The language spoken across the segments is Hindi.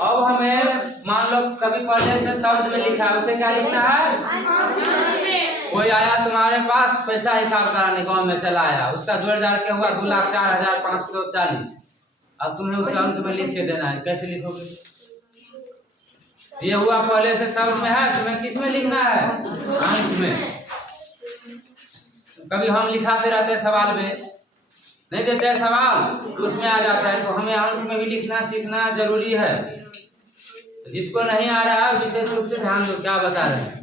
अब हमें मान लो कभी पहले से शब्द में लिखा है, उसे क्या लिखना है? कोई आया तुम्हारे पास पैसा हिसाब कराने गाँव में चला आया, उसका जोड़ जाड़ के हुआ 2,04,540। अब तुम्हें उसका अंक में लिख के देना है, कैसे लिखोगे? ये हुआ पहले से शब्द में है, तुम्हें किस में लिखना है? अंक में। कभी हम लिखाते रहते सवाल में, नहीं देते हैं सवाल तो उसमें आ जाता है, तो हमें अंक में भी लिखना सीखना जरूरी है। जिसको नहीं आ रहा है विशेष रूप से ध्यान दो क्या बता रहे हैं।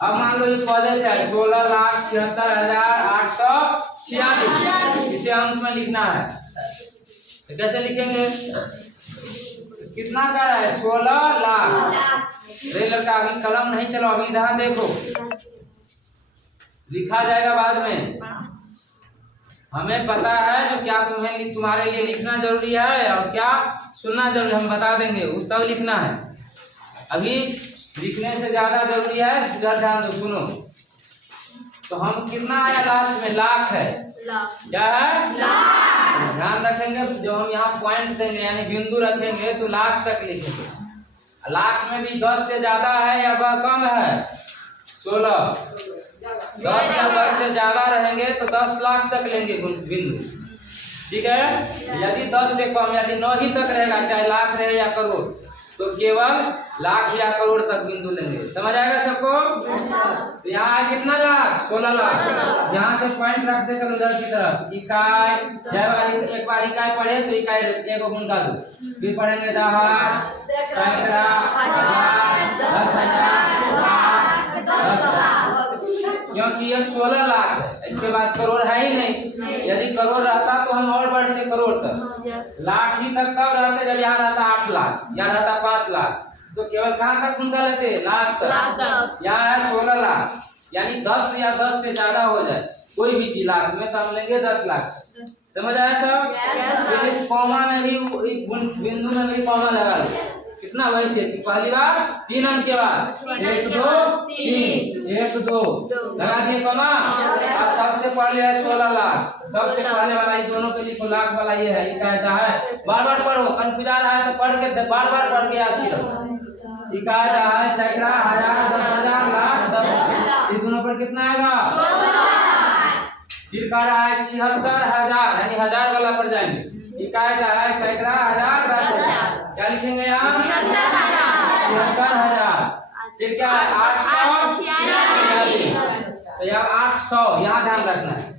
अब मान लो ये पहले से है 16,76,846, इसे अंक में लिखना है, तो कैसे लिखेंगे? कितना कर रहा है? 16 लाख। अरे लड़का अभी कलम नहीं चलो, अभी इधर देखो, लिखा जाएगा बाद में। हमें पता है जो क्या तुम्हारे लिए लिखना जरूरी है और क्या सुनना जरूरी, हम बता देंगे उस तब लिखना है। अभी लिखने से ज्यादा जरूरी है, इधर ध्यान दो सुनो। तो हम कितना आया लास्ट में? लाख है। क्या है? लाख। ध्यान रखेंगे जो हम यहाँ पॉइंट देंगे यानी बिंदु रखेंगे तो लाख तक लिखेंगे। लाख में भी 10 से ज्यादा है या कम है? 16। 10 या 10 से ज्यादा रहेंगे तो 10 लाख तक लेंगे बिंदु, ठीक है। यदि 10 से कम यदि 9 ही तक रहेगा, चाहे लाख रहे या करोड़, तो केवल लाख या करोड़ तक बिंदु लेंगे। समझ आएगा सबको? तो यहाँ कितना लाख? 16 लाख। यहाँ से पॉइंट रखते चलो उधर की तरफ। इकाई, एक बार इकाई पढ़े तो इकाई एक गुणा दो, फिर पढ़ेंगे 10, सैकड़ा, हजार, 10,000, 10,000, क्योंकि ये 16 लाख है, इसके बाद करोड़ है ही नहीं। यदि करोड़ रहता तो हम और बढ़ते करोड़ तक। लाख ही तक कब रहते? जब यहाँ रहता 8 लाख, यहाँ रहता 5 लाख, तो केवल कहाँ तक उनका लेते? लाख तक। यहाँ है 16 लाख, यानी 10 या 10 से ज्यादा हो जाए कोई भी चीज लाख में, तो हम लेंगे 10 लाख। समझ आया सब? इस कॉमा में भी बिंदु में भी कॉमा लगा लो। कितना? वैसे पहली बार 3 अंक के बाद 1 2 3 1 2 लगा दिए कॉमा। अब सबसे पहले है 16 लाख, सबसे पहले वाला इन दोनों के लिखो, लाख वाला ये है, ये कहता है बार बार पढ़ो, कंफ्यूज आ रहा है तो पढ़ के बार बार पढ़ के याद करो। ये कहता है सैकड़ा, हजार, 10,000, लाख, 10,000, ये दोनों पर कितना आएगा? फिर कह रहा है 76,000, यानी 1000 वाला पर जाएंगे। ये कहता है सैकड़ा, हजार, 10,000, क्या लिखेंगे यहाँ? 76,000। फिर क्या है? 800, तो यहाँ 800, यहाँ ध्यान रखना है।